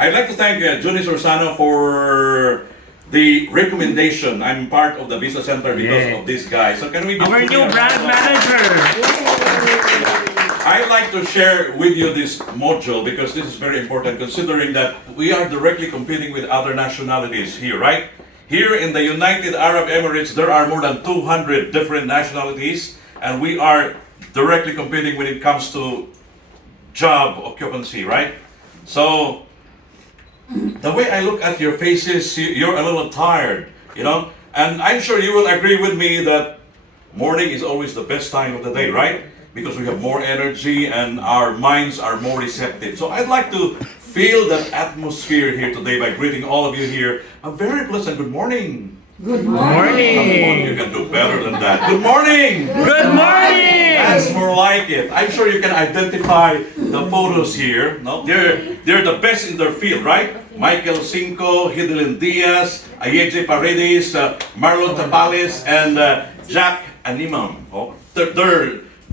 I'd like to thank Junie Sorsano for the recommendation. I'm part of the Visa Center because of this guy. So can we give Our new brand manager. I'd like to share with you this module because this is very important considering that we are directly competing with other nationalities here, right? Here in the United Arab Emirates, there are more than 200 different nationalities and we are directly competing when it comes to job occupancy, right? So, the way I look at your faces, you're a little tired, you know? And I'm sure you will agree with me that morning is always the best time of the day, right? Because we have more energy and our minds are more receptive. So I'd like to feel that atmosphere here today by greeting all of you here. A very pleasant good morning. Good Come on, morning. you can do better than that. Good morning. Good morning. That's more like it. I'm sure you can identify the photos here. No, they're the best in their field, right? Michael Cinco, Hidilyn Diaz, Ayeje Paredes, Marlon Tapales, and Jack Animam. Oh, they're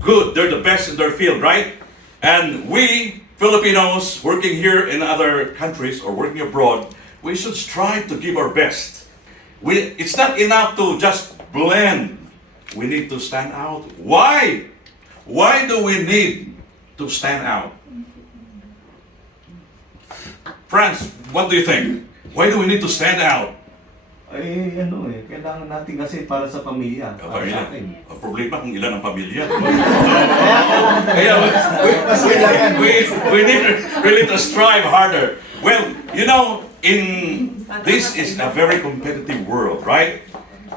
good. They're the best in their field, right? And we Filipinos working here in other countries or working abroad, we should strive to give our best. It's not enough to just blend. We need to stand out. Why? Why do we need to stand out? Franz, what do you think? Why do we need to stand out? Ay, kailangan natin kasi para sa pamilya. Para sa akin. Ang problema kung ilan ang pamilya. Kaya, mas kailangan. We need really to strive harder. Well, you know, this is a very competitive world, right?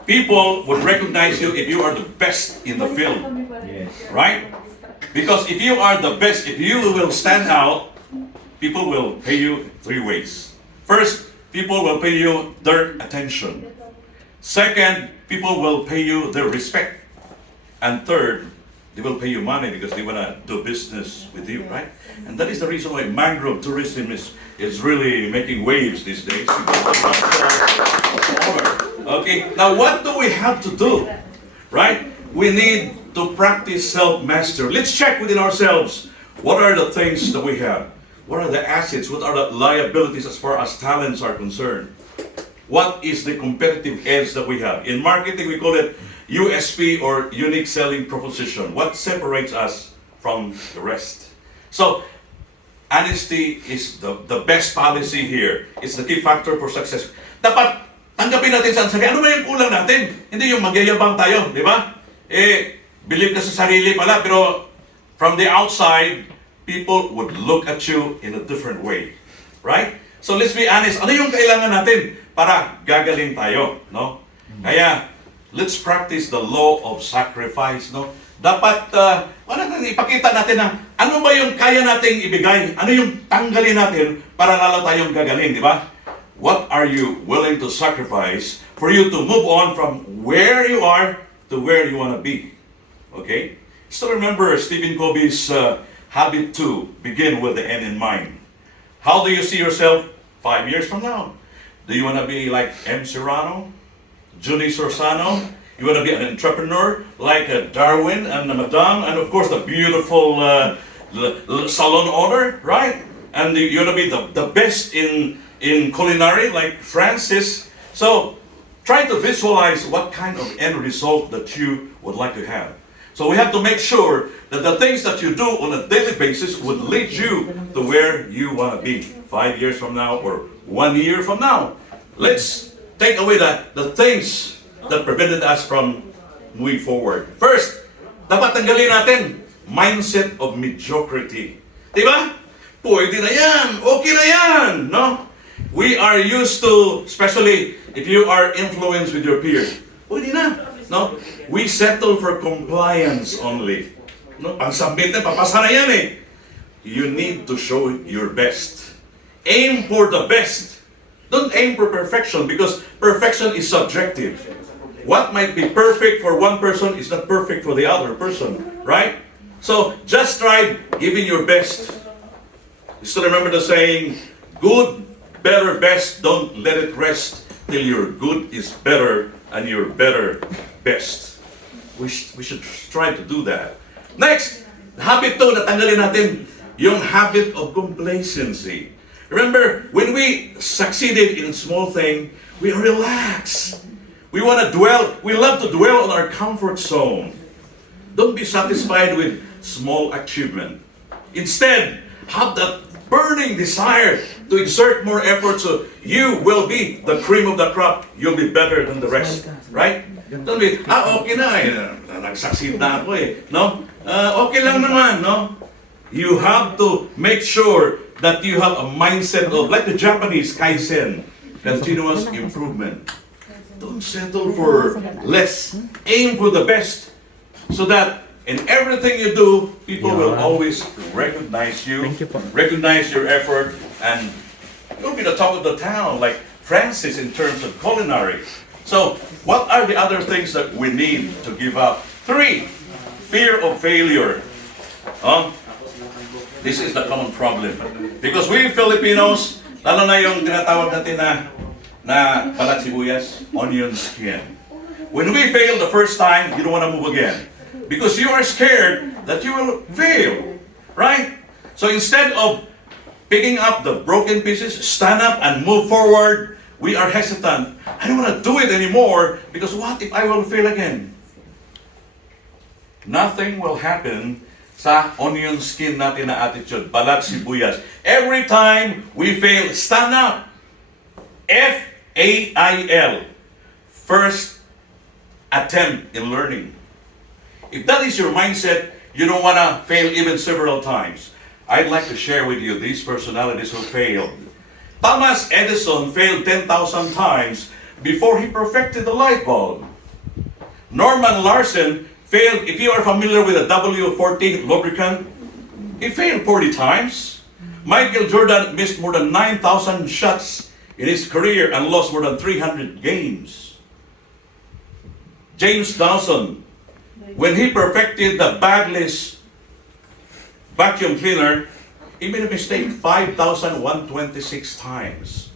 People would recognize you if you are the best in the field, Yes. right? Because if you are the best, if you will stand out, people will pay you three ways. First, people will pay you their attention. Second, people will pay you their respect. And third, they will pay you money because they want to do business with you, right? And that is the reason why mangrove tourism is really making waves these days. Okay, now what do we have to do, right? We need to practice self-mastery. Let's check within ourselves. What are the things that we have? What are the assets? What are the liabilities as far as talents are concerned? What is the competitive edge that we have? In marketing, we call it USP or unique selling proposition. What separates us from the rest? So, honesty is the best policy here. It's the key factor for success. Dapat tanggapin natin sa sarili. Ano ba yung kulang natin? Hindi yung magyayabang tayo, di ba? Believe ka sa sarili pala, pero from the outside, people would look at you in a different way. Right? So let's be honest, ano yung kailangan natin para gagaling tayo, no? Kaya, let's practice the law of sacrifice, no? Dapat, ipakita natin na ano ba yung kaya nating ibigay, ano yung tanggalin natin para lalo tayong gagaling, di ba? What are you willing to sacrifice for you to move on from where you are to where you want to be? Okay? Still remember Stephen Covey's habit to begin with the end in mind. How do you see yourself 5 years from now? Do you want to be like M. Serrano? Junie Sorsano? You want to be an entrepreneur like Darwin and Madame, and of course the beautiful salon owner, right? And you want to be the best in culinary like Francis. So try to visualize what kind of end result that you would like to have. So we have to make sure that the things that you do on a daily basis would lead you to where you want to be 5 years from now or 1 year from now. Let's take away the things that prevented us from moving forward. First, dapat tanggalin natin mindset of mediocrity. Diba? Pwede na yan, okay na yan, no? We are used to, especially if you are influenced with your peers, pwede na, no? We settle for compliance only. No? Pag submit na, papasa na yan eh. You need to show your best. Aim for the best. Don't aim for perfection because perfection is subjective. What might be perfect for one person is not perfect for the other person, right? So just try giving your best. You still remember the saying, good, better, best, don't let it rest till your good is better and your better best. We should try to do that. Next, habit to, natanggalin natin, yung habit of complacency. Remember, when we succeeded in small thing, we relax. We want to dwell, we love to dwell on our comfort zone. Don't be satisfied with small achievement. Instead, have that burning desire to exert more effort so you will be the cream of the crop. You'll be better than the rest. Right? Don't be, okay na eh. Nag-succeed na ako eh. No? Okay lang naman, no? You have to make sure that you have a mindset of, like the Japanese, kaizen, continuous improvement. Don't settle for less. Aim for the best. So that in everything you do, people will always recognize you, recognize your effort, and you'll be the talk of the town, like Francis in terms of culinary. So, what are the other things that we need to give up? 3, fear of failure. This is the common problem. Because we Filipinos, lalo na yung tinatawag natin na balat sibuyas, onion skin. When we fail the first time, you don't want to move again. Because you are scared that you will fail. Right? So instead of picking up the broken pieces, stand up and move forward, we are hesitant. I don't want to do it anymore because what if I will fail again? Nothing will happen sa onion skin natin na attitude, balat sibuyas. Every time we fail, stand up. F-A-I-L. First attempt in learning. If that is your mindset, you don't want to fail even several times. I'd like to share with you these personalities who failed. Thomas Edison failed 10,000 times before he perfected the light bulb. Norman Larsen failed, if you are familiar with the W40 lubricant, he failed 40 times. Michael Jordan missed more than 9,000 shots in his career and lost more than 300 games. James Dawson, when he perfected the bagless vacuum cleaner, he made a mistake 5,126 times.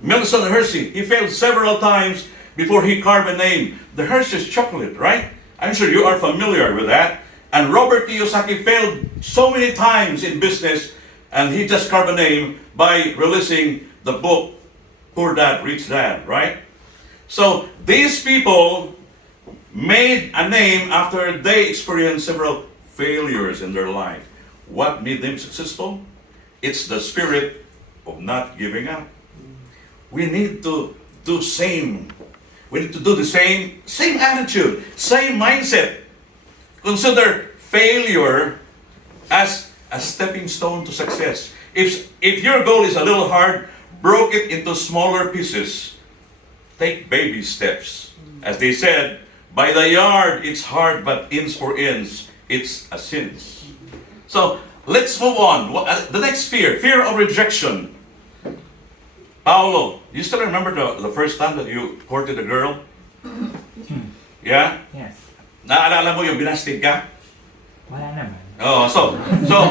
Milton Hershey, he failed several times before he carved a name, the Hershey's chocolate, right? I'm sure you are familiar with that. And Robert Kiyosaki failed so many times in business, and he just carved a name by releasing the book, Poor Dad, Rich Dad, right? So these people made a name after they experienced several failures in their life. What made them successful? It's the spirit of not giving up. We need to do same. We need to do the same attitude, same mindset. Consider failure as a stepping stone to success. If your goal is a little hard, break it into smaller pieces. Take baby steps. As they said, by the yard it's hard, but inch for inch it's a cinch. So let's move on. The next fear of rejection. Paolo, you still remember the first time that you courted a girl? Yeah? Yes. Naalala mo yung binasted ka? Wala naman. Oh, so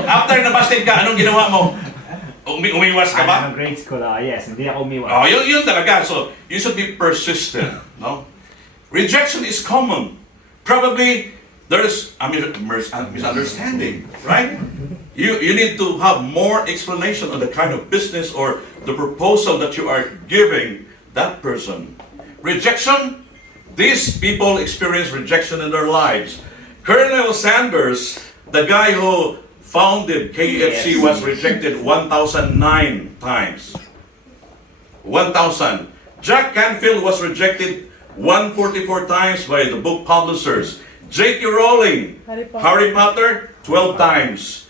after nabasted ka, anong ginawa mo? Umiwas ka ba? Grade school, yes. Hindi ako umiwas. Oh, yun talaga. So, you should be persistent, no? Rejection is common. Probably, there is a misunderstanding, right? You need to have more explanation on the kind of business or the proposal that you are giving that person. Rejection, these people experience rejection in their lives. Colonel Sanders, the guy who founded KFC, was rejected 1,009 times. 1,000. Jack Canfield was rejected 144 times by the book publishers. J.K. Rowling, Harry Potter, 12 times.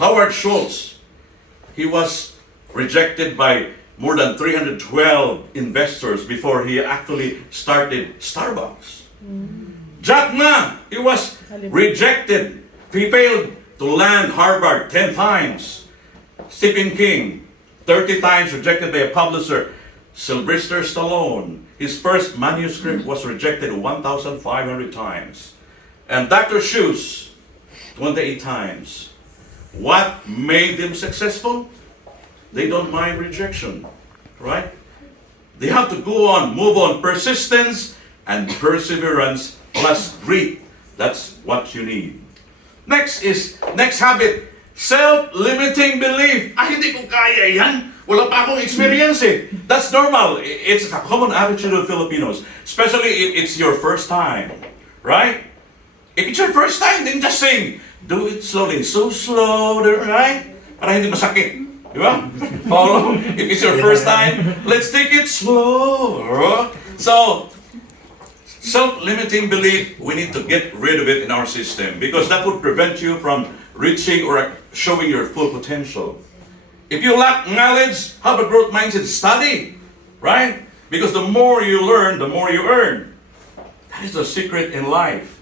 Howard Schultz, he was rejected by more than 312 investors before he actually started Starbucks. Jack Ma, he was rejected. He failed to land Harvard 10 times. Stephen King, 30 times rejected by a publisher. Sylvester Stallone, his first manuscript was rejected 1,500 times. And Dr. Seuss, 28 times. What made them successful? They don't mind rejection, right? They have to go on, move on. Persistence and perseverance plus grit. That's what you need. Next habit Self-limiting belief. Hindi ko kaya yan. Wala pa akong experience eh. That's normal. It's a common attitude of Filipinos. Especially if it's your first time. Right? If it's your first time, then just sing. Do it slowly. So slow, right? Para hindi masakit. Di ba? Follow? If it's your first time, let's take it slow. So, self-limiting belief, we need to get rid of it in our system because that would prevent you from reaching or showing your full potential. If you lack knowledge, have a growth mindset, study, right? Because the more you learn, the more you earn. That is the secret in life.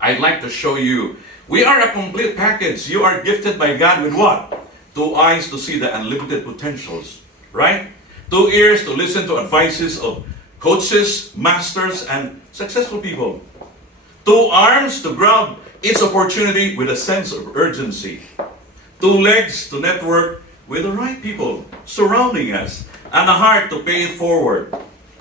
I'd like to show you. We are a complete package. You are gifted by God with what? 2 eyes to see the unlimited potentials, right? 2 ears to listen to advices of coaches, masters, and successful people. 2 arms to grab each opportunity with a sense of urgency. 2 legs to network with the right people surrounding us. And a heart to pay it forward,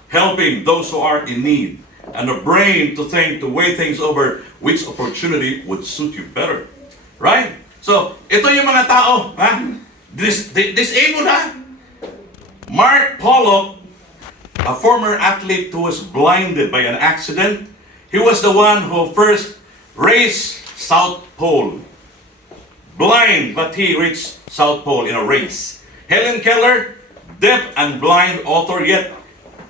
helping those who are in need. And a brain to think, to weigh things over which opportunity would suit you better. Right? So, ito yung mga tao, ha? Disabled, ha? Mark Pollock, a former athlete who was blinded by an accident, he was the one who first raced South Pole. Blind, but he reached South Pole in a race. Helen Keller, deaf and blind author, yet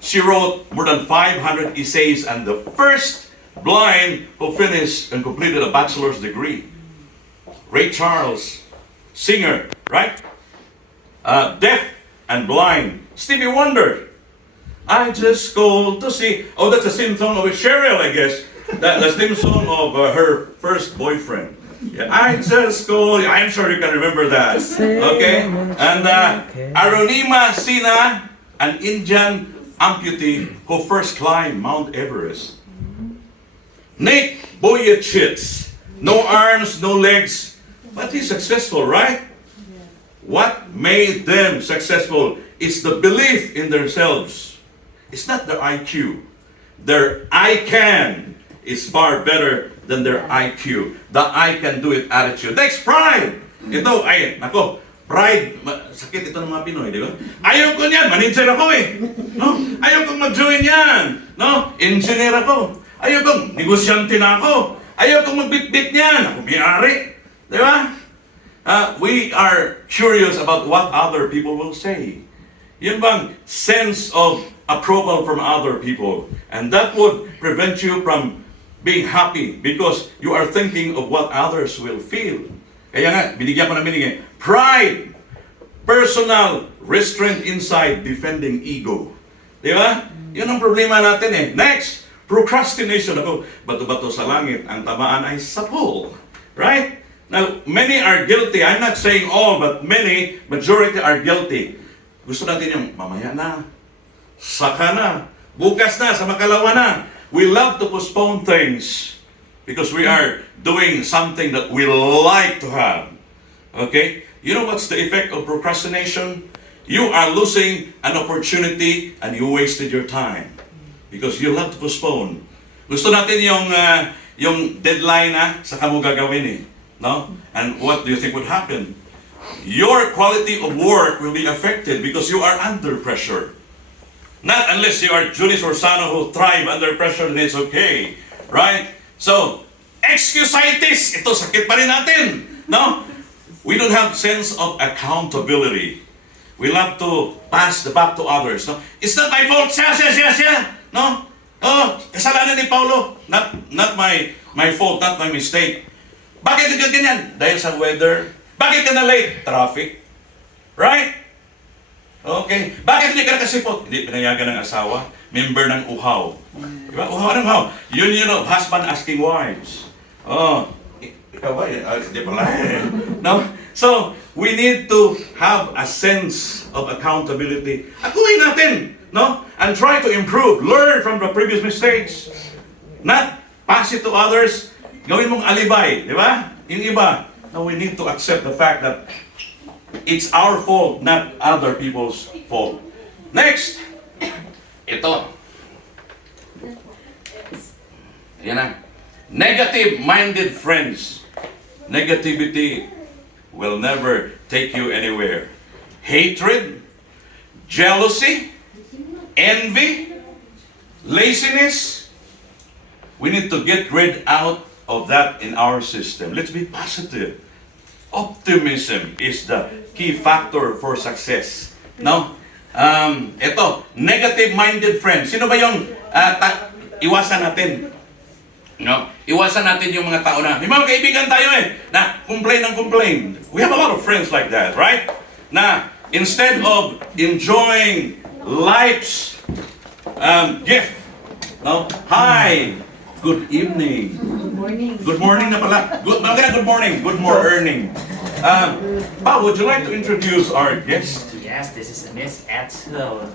she wrote more than 500 essays and the first blind who finished and completed a bachelor's degree. Ray Charles, singer, right? Deaf and blind. Stevie Wonder, I just called to see. Oh, that's the same song of Cheryl, I guess. That's the same song of her first boyfriend. Yeah, I just called. I'm sure you can remember that. Okay? And Arunima Sina, an Indian amputee who first climbed Mount Everest. Nick Vujicic, no arms, no legs, but he's successful, right? What made them successful is the belief in themselves. It's not their IQ. Their I can is far better than their IQ. The I can do it attitude. Next, pride. Ito, nako, pride. Sakit ito ng mga Pinoy, di ba? Ayaw ko niyan, manager ako eh. No? Ayaw kong mag-join yan. No? Engineer ako. Ayaw kong negosyante na ako. Ayaw kong magbitbit niyan. Ako may-ari. Di ba? We are curious about what other people will say. Yung bang sense of approval from other people. And that would prevent you from being happy because you are thinking of what others will feel. Kaya nga, binigyan ko ng meaning pride, personal restraint inside, defending ego. Di ba? Yun ang problema natin eh. Next, procrastination. Ako, bato-bato sa langit, ang tamaan ay sapul. Right? Now, many are guilty. I'm not saying all, but many, majority are guilty. Gusto natin yung mamaya na, saka na, bukas na, sa makalawa na. We love to postpone things because we are doing something that we like to have. Okay? You know what's the effect of procrastination? You are losing an opportunity and you wasted your time because you love to postpone. Gusto natin yung deadline na saka mo gagawin eh. No? And what do you think would happen? Your quality of work will be affected because you are under pressure. Not unless you are Julie Sorsano who thrive under pressure, then it's okay. Right? So, excusitis, ito sakit pa rin natin. No? We don't have sense of accountability. We love to pass the buck to others. No? It's not my fault. Siya. No? Oh, kasalanan ni Paulo. Not my fault, not my mistake. Bakit ka ganyan? Dahil sa weather. Bakit ka na late? Traffic. Right? Okay. Bakit hindi ka nakasipot? Hindi pinayagan ng asawa. Member ng uhaw. Diba? Uhaw ng uhaw. Yun husband asking wives. Oh, ikaw ba? Hindi pala eh. No? So, we need to have a sense of accountability. Akuin natin. No? And try to improve. Learn from the previous mistakes. Not pass it to others. Gawin mong alibay. Di ba? Yung iba. No, we need to accept the fact that it's our fault, not other people's fault. Next. Ito. Ayan na. Negative-minded friends. Negativity will never take you anywhere. Hatred, jealousy, envy, laziness. We need to get rid out of that in our system. Let's be positive. Optimism is the key factor for success. No? Ito, negative-minded friends. Sino ba yung iwasan natin? No? Iwasan natin yung mga tao na, may mga kaibigan tayo na complain ng complain. We have a lot of friends like that, right? Na instead of enjoying life's gift, no? Hi, good evening. Good morning. Good morning na pala. Good morning. Good more earning. Pa, would you like to introduce our guest? Yes, this is Miss Etzel.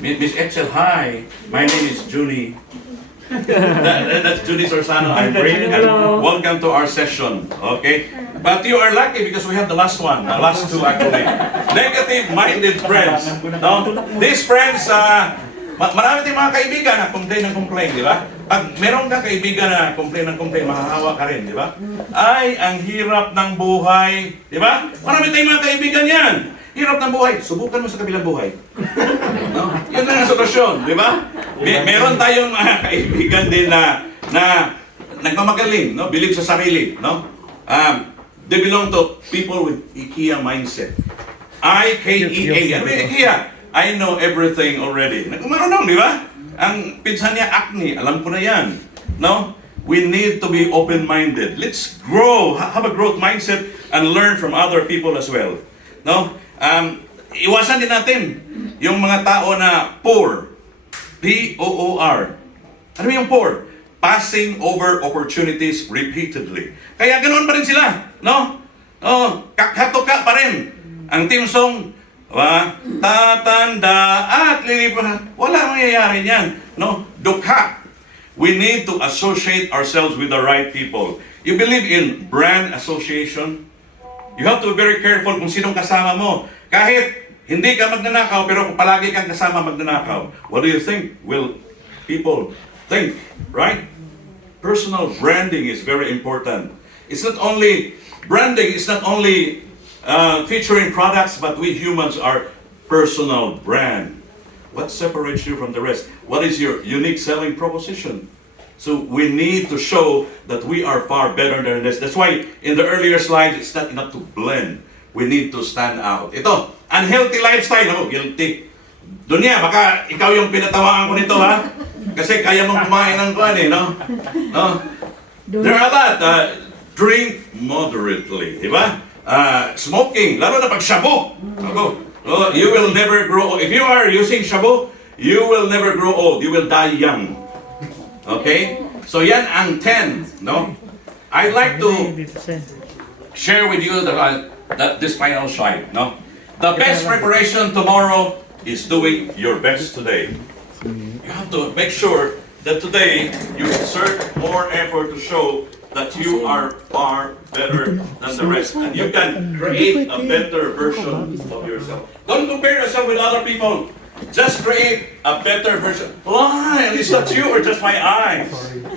Miss Etzel, hi. My name is Junie. That's Junie Sorsano. I'm Rick, and welcome to our session. Okay? But you are lucky because we have the last one. The last two actually. Negative-minded friends. No? These friends, marami tayong mga kaibigan na complain ng complain, di ba? Pag meron kang kaibigan na complain ng complain, mahahawa ka rin, di ba? Ay, ang hirap ng buhay, di ba? Marami tayong mga kaibigan yan. Hirap ng buhay, subukan mo sa kabilang buhay. No? Yan lang ang solusyon, di ba? Meron tayong mga kaibigan din na nagmamagaling, no? Believe sa sarili, no? They belong to people with IKEA mindset. I-K-E-A. Ano yung IKEA? I know everything already. Marunong, di ba? Ang pinsan niya, acne. Alam ko na yan. No? We need to be open-minded. Let's grow. Have a growth mindset and learn from other people as well. No? Iwasan din natin yung mga tao na poor. P-O-O-R. Ano yung poor? Passing over opportunities repeatedly. Kaya ganoon pa rin sila. No? Kakatuka pa rin. Ang team song, tatanda at lilipan. Wala mangyayari niyan. No? Dukha. We need to associate ourselves with the right people. You believe in brand association? You have to be very careful kung sinong kasama mo. Kahit hindi ka magnanakaw, pero kung palagi kang kasama magnanakaw, what do you think will people think? Right? Personal branding is very important. It's not only branding, it's not only featuring products, but we humans are personal brand. What separates you from the rest? What is your unique selling proposition? So we need to show that we are far better than this. That's why in the earlier slides, it's not enough to blend. We need to stand out. Ito, unhealthy lifestyle. Oh, guilty. Dunya, baka ikaw yung pinatawaan ko nito, ha? Kasi kaya mong kumain ng kuwan, no? No? There are a lot. Drink moderately, di ba? Smoking, lalo na pag shabu. You will never grow old. If you are using shabu, you will never grow old. You will die young. Okay? So yan ang 10, no? I'd like to share with you this final slide, no? The best preparation tomorrow is doing your best today. You have to make sure that today you exert more effort to show that you are far better than the rest, and you can create a better version of yourself. Don't compare yourself with other people. Just create a better version. Why? At least that's you or just my eyes.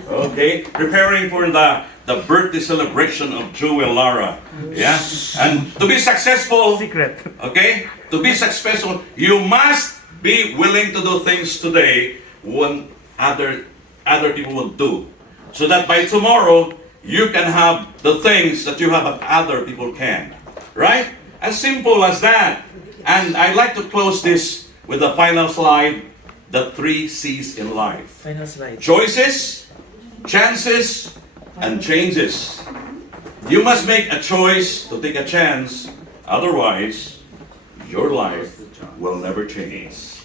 Okay? Preparing for the birthday celebration of Joel Lara. Yeah? And to be successful, okay? To be successful, you must be willing to do things today when other people will do. So that by tomorrow, you can have the things that you have that other people can. Right? As simple as that. And I'd like to close this with the final slide, the 3 C's in life. Final slide. Choices, chances, and changes. You must make a choice to take a chance, otherwise, your life will never change.